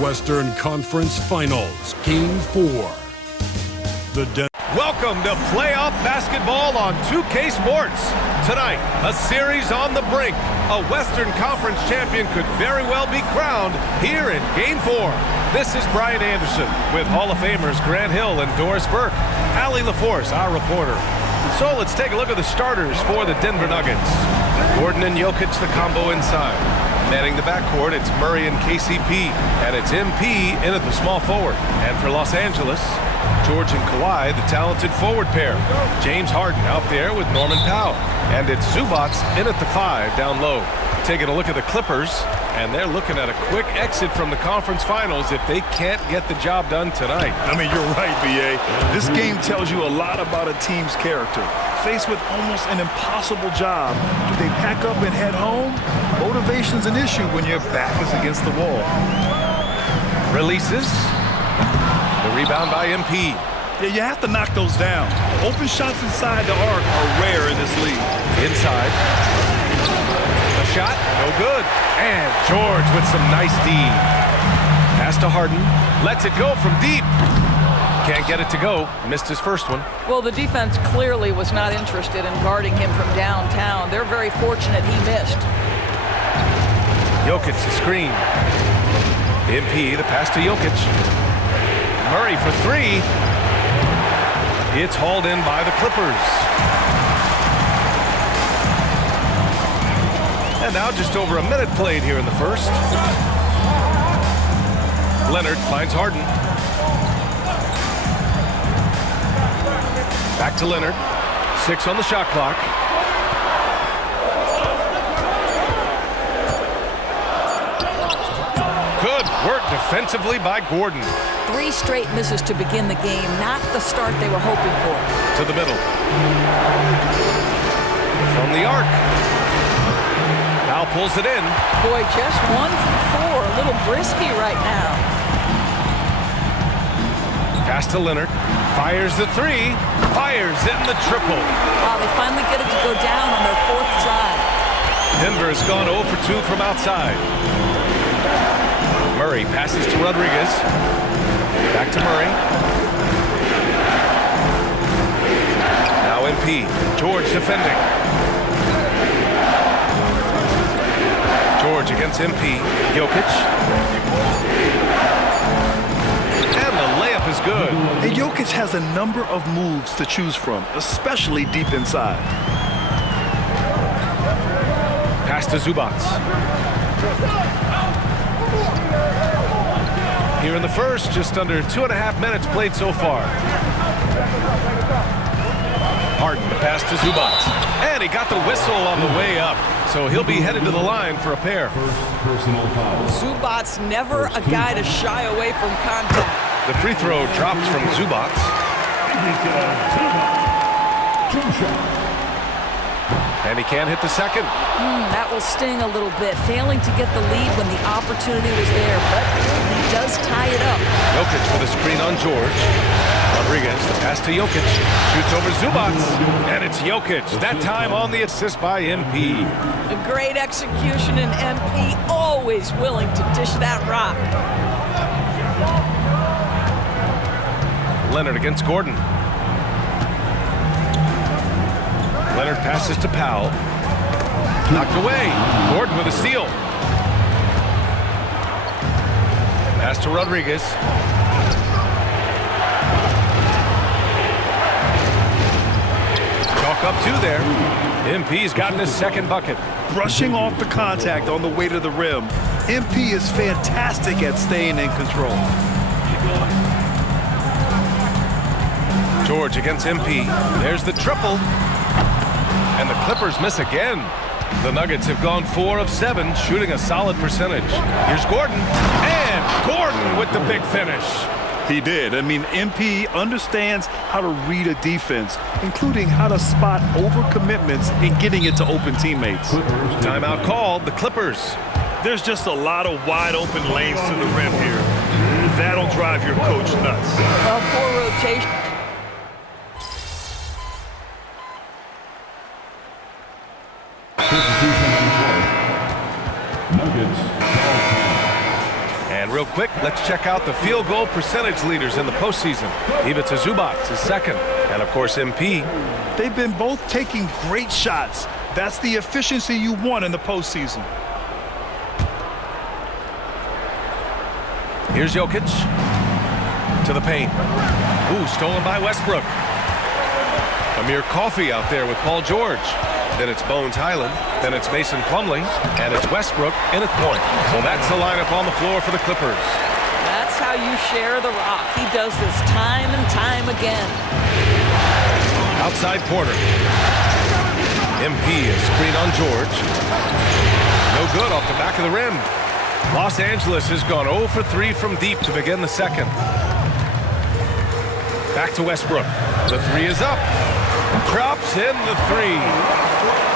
Western Conference Finals, Game 4. Welcome to playoff basketball on 2K Sports. Tonight, a series on the brink. A Western Conference champion could very well be crowned here in Game 4. This is Brian Anderson with Hall of Famers Grant Hill and Doris Burke. Allie LaForce, our reporter. So let's take a look at the starters for the Denver Nuggets. Gordon and Jokic, the combo inside. Manning the backcourt, it's Murray and KCP. And it's MP in at the small forward. And for Los Angeles, George and Kawhi, the talented forward pair. James Harden out there with Norman Powell. And it's Zubac in at the 5 down low. Taking a look at the Clippers, and they're looking at a quick exit from the conference finals if they can't get the job done tonight. I mean, you're right, B.A. This game tells you a lot about a team's character. Faced with almost an impossible job, do they pack up and head home? Motivation's an issue when your back is against the wall. Releases. The rebound by MP. Yeah, you have to knock those down. Open shots inside the arc are rare in this league. Inside. A shot, no good. And George with some nice D. Pass to Harden. Lets it go from deep. Can't get it to go. Missed his first one. Well, the defense clearly was not interested in guarding him from downtown. They're very fortunate he missed. Jokic, the screen. MP, the pass to Jokic. Murray for 3. It's hauled in by the Clippers. And now just over a minute played here in the first. Leonard finds Harden. Back to Leonard. 6 on the shot clock. Good work defensively by Gordon. 3 straight misses to begin the game, not the start they were hoping for. To the middle. From the arc. Now pulls it in. Boy, just 1 for 4. A little brisky right now. Pass to Leonard. Fires the 3. Fires in the triple. Wow, they finally get it to go down on their 4th drive. Denver has gone 0 for 2 from outside. Murray passes to Rodriguez. Back to Murray. Now MP. George defending. George against MP. Jokic. And the layup is good. And Jokic has a number of moves to choose from, especially deep inside. Pass to Zubac. Here in the first, just under 2.5 minutes played so far. Harden, the pass to Zubac. And he got the whistle on the way up. So he'll be headed to the line for a pair. Zubac's never a guy to shy away from contact. The free throw drops from Zubac. And he can't hit the second. That will sting a little bit. Failing to get the lead when the opportunity was there, but he does tie it up. Jokic with a screen on George. Rodriguez, the pass to Jokic. Shoots over Zubac. And it's Jokic. That time on the assist by MP. A great execution, and MP always willing to dish that rock. Leonard against Gordon. Leonard passes to Powell. Knocked away. Gordon with a steal. Pass to Rodriguez. Chalk up 2 there. MP's gotten his second bucket. Brushing off the contact on the way to the rim. MP is fantastic at staying in control. George against MP. There's the triple. And the Clippers miss again. The Nuggets have gone 4 of 7, shooting a solid percentage. Here's Gordon. And Gordon with the big finish. He did. I mean, MP understands how to read a defense, including how to spot overcommitments and getting it to open teammates. Timeout called, the Clippers. There's just a lot of wide open lanes to the rim here. That'll drive your coach nuts. Well, poor rotation. real quick, let's check out the field goal percentage leaders in the postseason. Ivica Zubac is second, and of course MP. They've been both taking great shots. That's the efficiency you want in the postseason. Here's Jokic to the paint. Ooh, stolen by Westbrook. Amir Coffey out there with Paul George. Then it's Bones Highland. Then it's Mason Plumlee. And it's Westbrook in at point. So that's the lineup on the floor for the Clippers. That's how you share the rock. He does this time and time again. Outside Porter. MP is screen on George. No good off the back of the rim. Los Angeles has gone 0 for 3 from deep to begin the second. Back to Westbrook. The three is up. Drops in the three.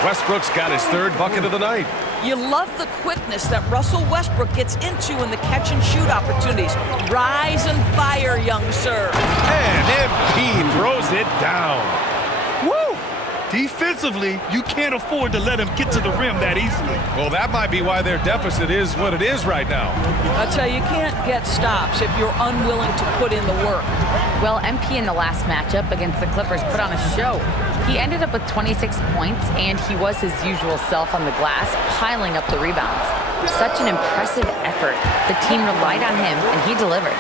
Westbrook's got his third bucket of the night. You love the quickness that Russell Westbrook gets into in the catch-and-shoot opportunities. Rise and fire, young sir. And MP throws it down. Woo! Defensively, you can't afford to let him get to the rim that easily. Well, that might be why their deficit is what it is right now. I'll tell you, you can't get stops if you're unwilling to put in the work. Well, MP in the last matchup against the Clippers put on a show. He ended up with 26 points, and he was his usual self on the glass, piling up the rebounds. Such an impressive effort. The team relied on him, and he delivered.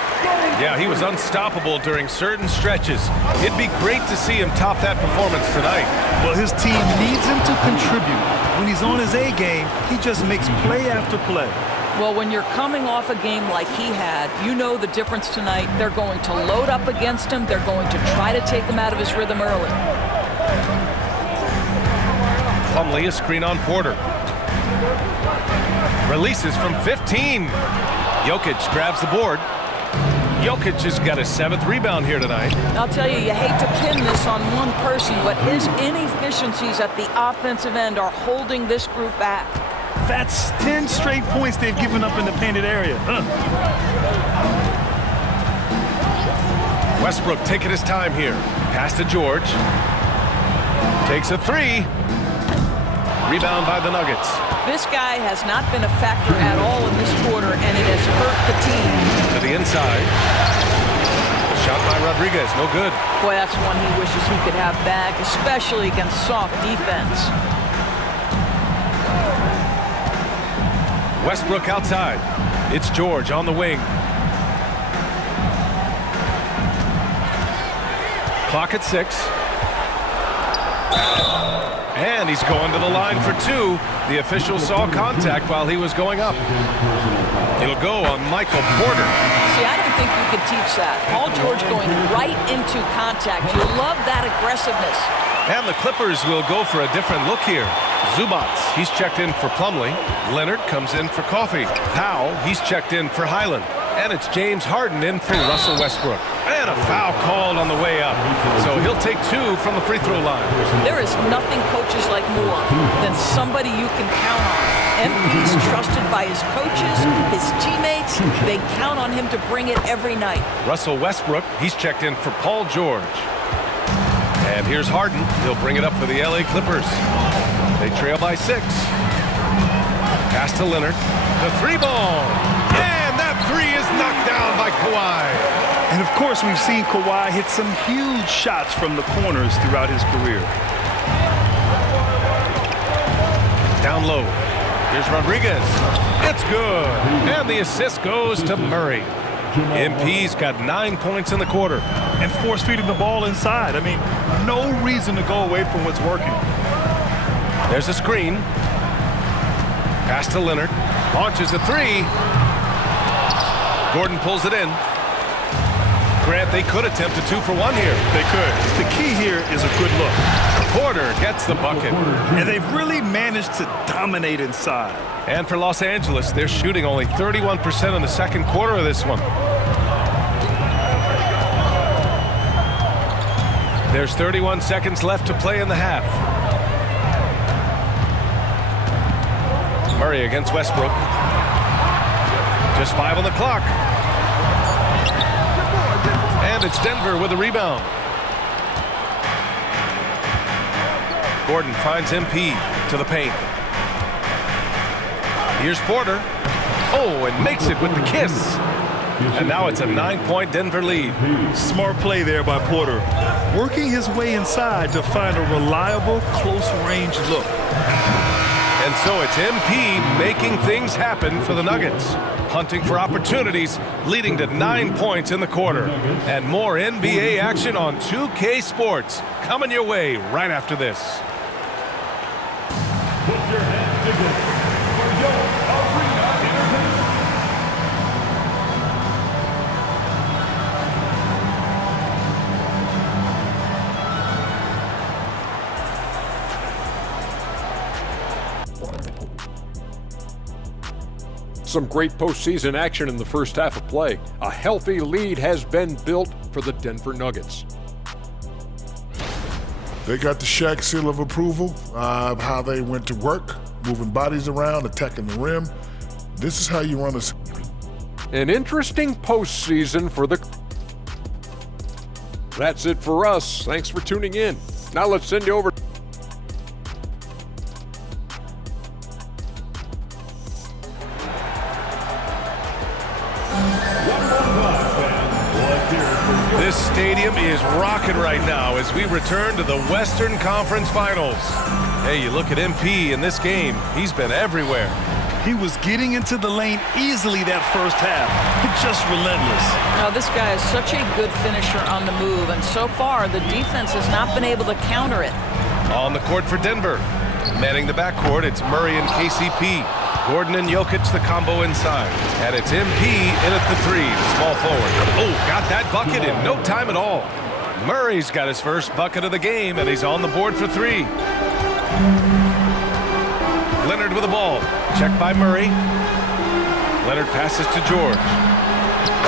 Yeah, he was unstoppable during certain stretches. It'd be great to see him top that performance tonight. Well, his team needs him to contribute. When he's on his A game, he just makes play after play. Well, when you're coming off a game like he had, you know the difference tonight. They're going to load up against him. They're going to try to take him out of his rhythm early. Plumlee, a screen on Porter. Releases from 15. Jokic grabs the board. Jokic has got his 7th rebound here tonight. I'll tell you, you hate to pin this on one person, but his inefficiencies at the offensive end are holding this group back. That's 10 straight points they've given up in the painted area. Westbrook taking his time here. Pass to George. Takes a three. Rebound by the Nuggets. This guy has not been a factor at all in this quarter, and it has hurt the team. To the inside. Shot by Rodriguez, no good. Boy, that's one he wishes he could have back, especially against soft defense. Westbrook outside. It's George on the wing. Clock at 6. And he's going to the line for 2. The official saw contact while he was going up. It'll go on Michael Porter. See, I don't think you could teach that. Paul George going right into contact. You love that aggressiveness. And the Clippers will go for a different look here. Zubac, he's checked in for Plumlee. Leonard comes in for Coffey. Powell, he's checked in for Highland. And it's James Harden in for Russell Westbrook. And a foul called on the way up. So he'll take 2 from the free throw line. There is nothing coaches like more than somebody you can count on. MP's trusted by his coaches, his teammates. They count on him to bring it every night. Russell Westbrook, he's checked in for Paul George. And here's Harden. He'll bring it up for the LA Clippers. They trail by 6. Pass to Leonard. The 3-ball. And that 3 is knocked down by Kawhi. And of course, we've seen Kawhi hit some huge shots from the corners throughout his career. Down low. Here's Rodriguez. It's good. And the assist goes to Murray. MP's got 9 points in the quarter. And force feeding the ball inside. I mean, no reason to go away from what's working. There's a screen. Pass to Leonard. Launches a 3. Gordon pulls it in. Grant, they could attempt a 2 for 1 here. They could. The key here is a good look. Porter gets the bucket. And they've really managed to dominate inside. And for Los Angeles, they're shooting only 31% in the second quarter of this one. There's 31 seconds left to play in the half. Murray against Westbrook. Just 5 on the clock. And it's Denver with a rebound. Gordon finds MP to the paint. Here's Porter. Oh, and makes it with the kiss. And now it's a 9-point Denver lead. Smart play there by Porter. Working his way inside to find a reliable, close-range look. And so it's MP making things happen for the Nuggets. Hunting for opportunities, leading to 9 points in the quarter. And more NBA action on 2K Sports coming your way right after this. Put your hands together for your Arena Entertainment. Some great postseason action in the first half of play. A healthy lead has been built for the Denver Nuggets. They got the Shaq seal of approval, how they went to work, moving bodies around, attacking the rim. This is how you run a... An interesting postseason for the... That's it for us. Thanks for tuning in. Now let's send you over... This stadium is rocking right now as we return to the Western Conference Finals. Hey, you look at MP in this game, he's been everywhere. He was getting into the lane easily that first half. Just relentless. Now, this guy is such a good finisher on the move, and so far the defense has not been able to counter it. On the court for Denver. Manning the backcourt, it's Murray and KCP. Gordon and Jokic, the combo inside. And it's MP in at the 3, the small forward. Oh, got that bucket in no time at all. Murray's got his first bucket of the game, and he's on the board for 3. Leonard with the ball. Checked by Murray. Leonard passes to George.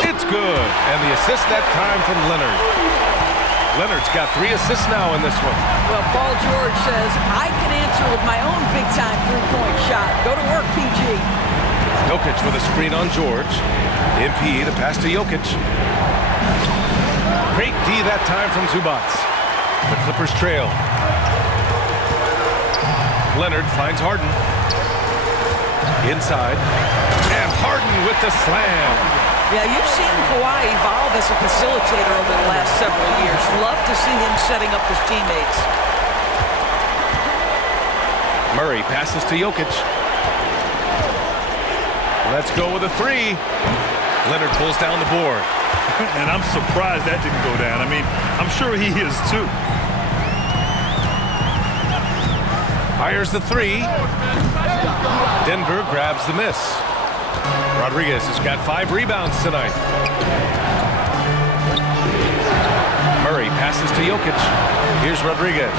It's good. And the assist that time from Leonard. Leonard's got 3 assists now in this one. Well, Paul George says, I can answer with my own big-time three-point shot. Go to work, PG. Jokic with a screen on George. MP to pass to Jokic. Great D that time from Zubac. The Clippers trail. Leonard finds Harden. Inside. And Harden with the slam. Yeah, you've seen Kawhi evolve as a facilitator over the last several years. Love to see him setting up his teammates. Murray passes to Jokic. Let's go with a 3. Leonard pulls down the board. And I'm surprised that didn't go down. I mean, I'm sure he is too. Fires the 3. Denver grabs the miss. Rodriguez has got 5 rebounds tonight. Murray passes to Jokic. Here's Rodriguez.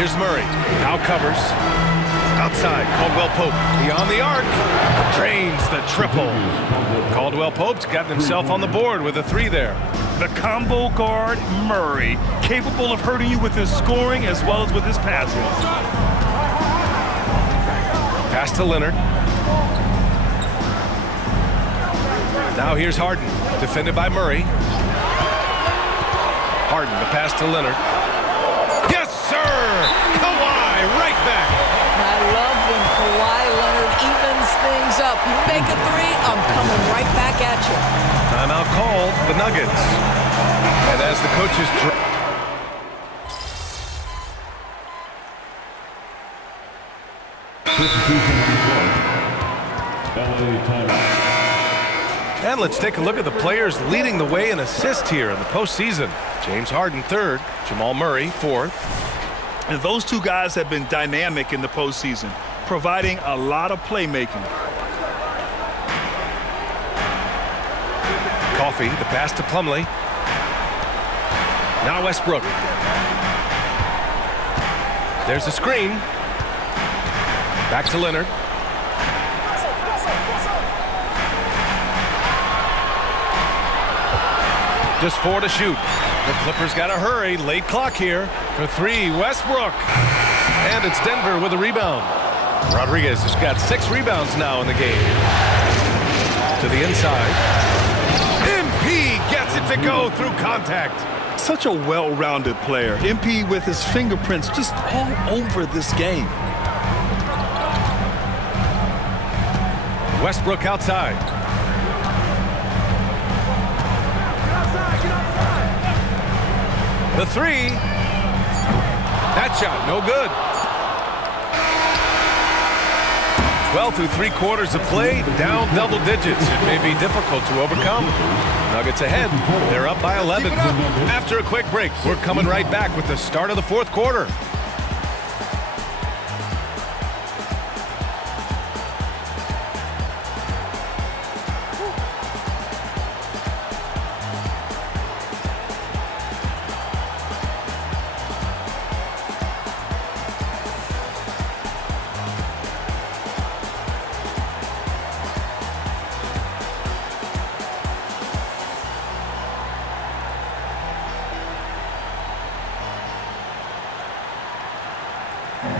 Here's Murray. Now covers. Outside, Caldwell Pope. Beyond the arc. Drains the triple. Caldwell Pope's gotten himself on the board with a 3 there. The combo guard, Murray, capable of hurting you with his scoring as well as with his passing. Pass to Leonard. Now here's Harden, defended by Murray. Harden, the pass to Leonard. Yes, sir! Kawhi right back. I love when Kawhi Leonard evens things up. You make a 3, I'm coming right back at you. Timeout call, the Nuggets. And as the coaches... And let's take a look at the players leading the way in assists here in the postseason. James Harden 3rd, Jamal Murray 4th. And those 2 guys have been dynamic in the postseason, providing a lot of playmaking. Coffey, the pass to Plumlee. Now Westbrook. There's a screen. Back to Leonard. Just 4 to shoot. The Clippers got to hurry. Late clock here for 3. Westbrook. And it's Denver with a rebound. Rodriguez has got 6 rebounds now in the game. To the inside. MP gets it to go through contact. Such a well-rounded player. MP with his fingerprints just all over this game. Westbrook outside. The three. That shot, no good. 12 through 3/4 of play, down double digits. It may be difficult to overcome. Nuggets ahead. They're up by 11. After a quick break, we're coming right back with the start of the fourth quarter.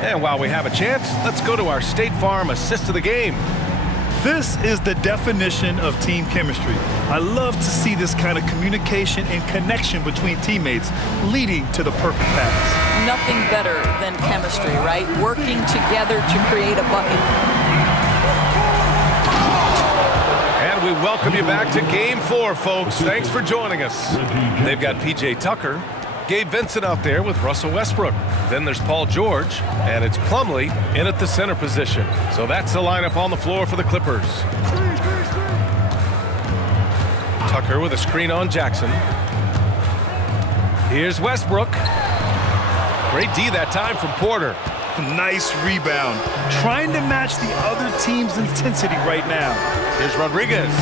And while we have a chance, let's go to our State Farm assist of the game. This is the definition of team chemistry. I love to see this kind of communication and connection between teammates leading to the perfect pass. Nothing better than chemistry, right? Working together to create a bucket. And we welcome you back to Game 4, folks. Thanks for joining us. They've got P.J. Tucker, Gabe Vincent out there with Russell Westbrook. Then there's Paul George, and it's Plumlee in at the center position. So that's the lineup on the floor for the Clippers. Tucker with a screen on Jackson. Here's Westbrook. Great D that time from Porter. Nice rebound. Trying to match the other team's intensity right now. Here's Rodriguez.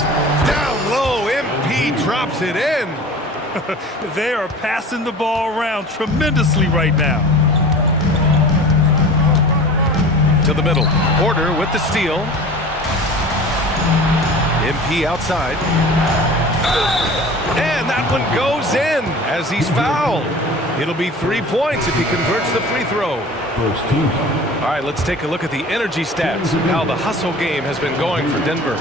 Down low, MP drops it in. They are passing the ball around tremendously right now. To the middle. Porter with the steal. MP outside. And that one goes in as he's fouled. It'll be 3 points if he converts the free throw. All right, let's take a look at the energy stats and how the hustle game has been going for Denver.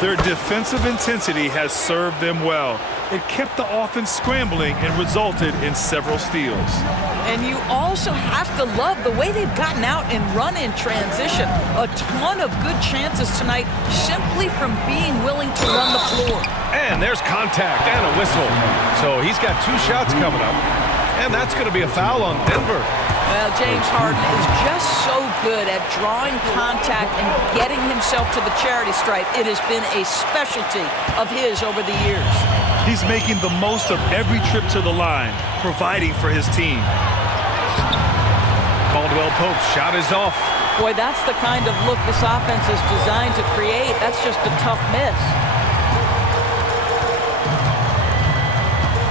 Their defensive intensity has served them well. It kept the offense scrambling and resulted in several steals. And you also have to love the way they've gotten out and run in transition. A ton of good chances tonight simply from being willing to run the floor. And there's contact and a whistle. So he's got 2 shots coming up. And that's going to be a foul on Denver. Well, James Harden is just so good at drawing contact and getting himself to the charity stripe. It has been a specialty of his over the years. He's making the most of every trip to the line, providing for his team. Caldwell Pope's shot is off. Boy, that's the kind of look this offense is designed to create. That's just a tough miss.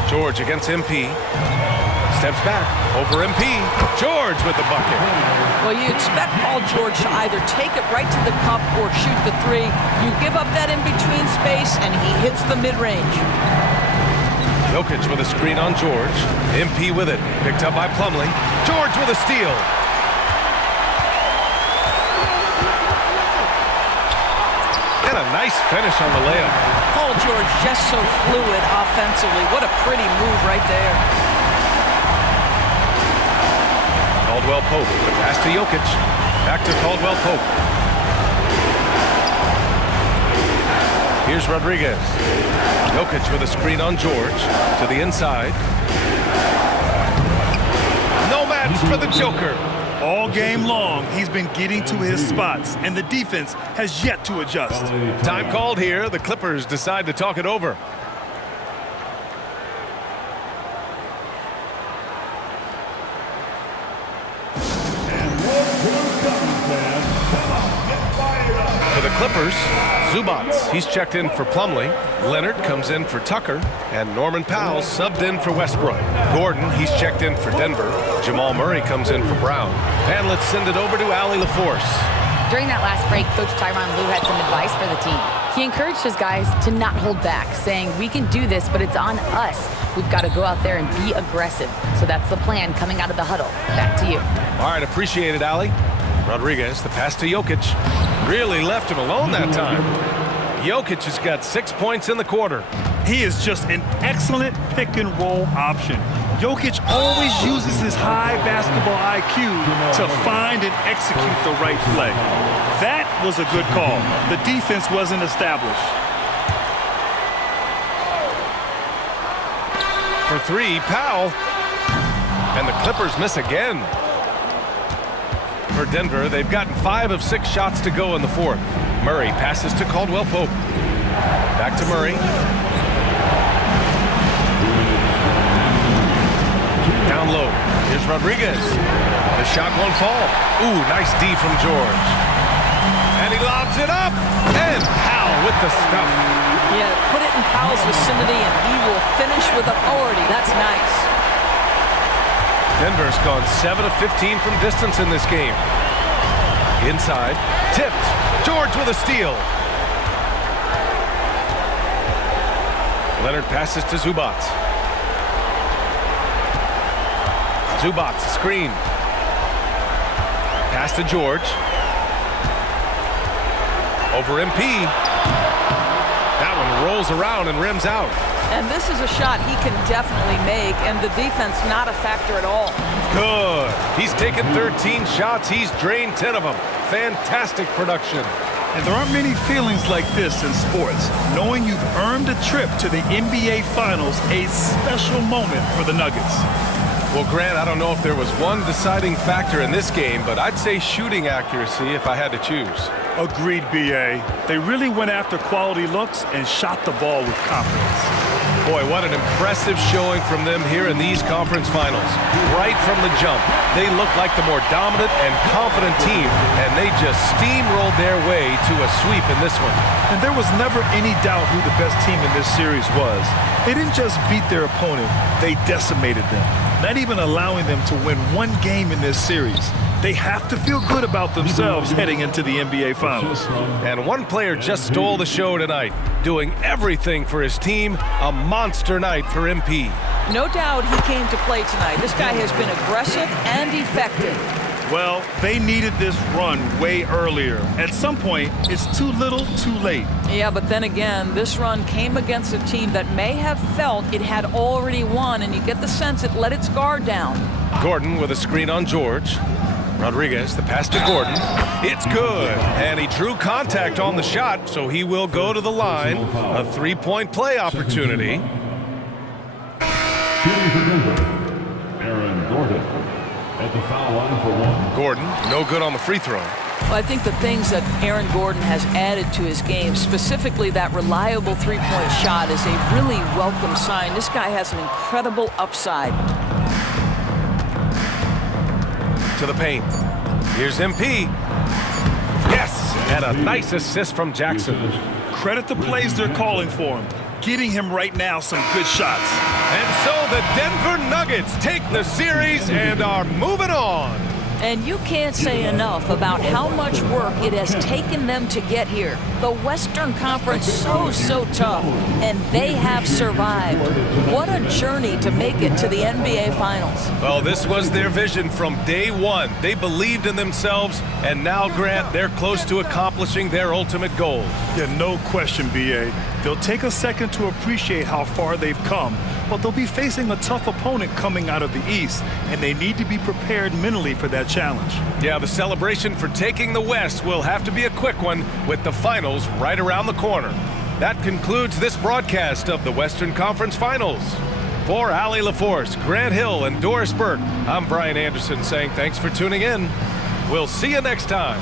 George against MP. Steps back over MP. George with the bucket. Well, you expect Paul George to either take it right to the cup or shoot the three. You give up that in-between space, and he hits the mid-range. Jokic with a screen on George. MP with it. Picked up by Plumlee. George with a steal. And a nice finish on the layup. Paul George just so fluid offensively. What a pretty move right there. Caldwell Pope, the pass to Jokic. Back to Caldwell Pope. Here's Rodriguez. Jokic with a screen on George. To the inside. No match for the Joker. All game long, he's been getting to his spots, and the defense has yet to adjust. Time called here. The Clippers decide to talk it over. For the Clippers, Zubats, he's checked in for Plumlee. Leonard comes in for Tucker. And Norman Powell subbed in for Westbrook. Gordon, he's checked in for Denver. Jamal Murray comes in for Brown. And let's send it over to Allie LaForce. During that last break, Coach Tyronn Lue had some advice for the team. He encouraged his guys to not hold back, saying, we can do this, but it's on us. We've got to go out there and be aggressive. So that's the plan coming out of the huddle. Back to you. All right, appreciate it, Allie. Rodriguez, the pass to Jokic. Really left him alone that time. Jokic has got 6 points in the quarter. He is just an excellent pick-and-roll option. Jokic always uses his high basketball IQ to find and execute the right play. That was a good call. The defense wasn't established. For three, Powell. And the Clippers miss again. For Denver, they've gotten 5 of 6 shots to go in the fourth. Murray passes to Caldwell Pope. Back to Murray. Down low. Here's Rodriguez. The shot won't fall. Ooh, nice D from George. And he lobs it up. And Powell with the stuff. Yeah, put it in Powell's vicinity and he will finish with authority. That's nice. Denver's gone 7 of 15 from distance in this game. Inside. Tipped. George with a steal. Leonard passes to Zubac. Zubac, screen. Pass to George. Over MP. That one rolls around and rims out. And this is a shot he can definitely make, and the defense not a factor at all. Good. He's taken 13 shots. He's drained 10 of them. Fantastic production. And there aren't many feelings like this in sports. Knowing you've earned a trip to the NBA Finals, a special moment for the Nuggets. Well, Grant, I don't know if there was one deciding factor in this game, but I'd say shooting accuracy if I had to choose. Agreed, B.A. They really went after quality looks and shot the ball with confidence. Boy, what an impressive showing from them here in these conference finals. Right from the jump, they looked like the more dominant and confident team, and they just steamrolled their way to a sweep in this one. And there was never any doubt who the best team in this series was. They didn't just beat their opponent, they decimated them, not even allowing them to win one game in this series. They have to feel good about themselves heading into the NBA Finals. And one player just stole the show tonight, doing everything for his team. A monster night for MP. No doubt he came to play tonight. This guy has been aggressive and effective. Well, they needed this run way earlier. At some point, it's too little, too late. Yeah, but then again, this run came against a team that may have felt it had already won, and you get the sense it let its guard down. Gordon with a screen on George. Rodriguez, the pass to Gordon. It's good. And he drew contact on the shot, so he will go to the line. A three-point play opportunity. Aaron Gordon at the foul line for one. Gordon, no good on the free throw. Well, I think the things that Aaron Gordon has added to his game, specifically that reliable three-point shot, is a really welcome sign. This guy has an incredible upside. To the paint. Here's MP. Yes! And a nice assist from Jackson. Credit the plays they're calling for him. Getting him right now some good shots. And so the Denver Nuggets take the series and are moving on. And you can't say enough about how much work it has taken them to get here. The Western Conference so tough, and they have survived. What a journey to make it to the NBA Finals. Well, this was their vision from day one. They believed in themselves, and now, Grant, they're close to accomplishing their ultimate goal. Yeah, no question, B.A. They'll take a second to appreciate how far they've come, but they'll be facing a tough opponent coming out of the East, and they need to be prepared mentally for that challenge. Yeah, the celebration for taking the West will have to be a quick one with the finals right around the corner. That concludes this broadcast of the Western Conference Finals. For Allie LaForce, Grant Hill, and Doris Burke, I'm Brian Anderson saying thanks for tuning in. We'll see you next time.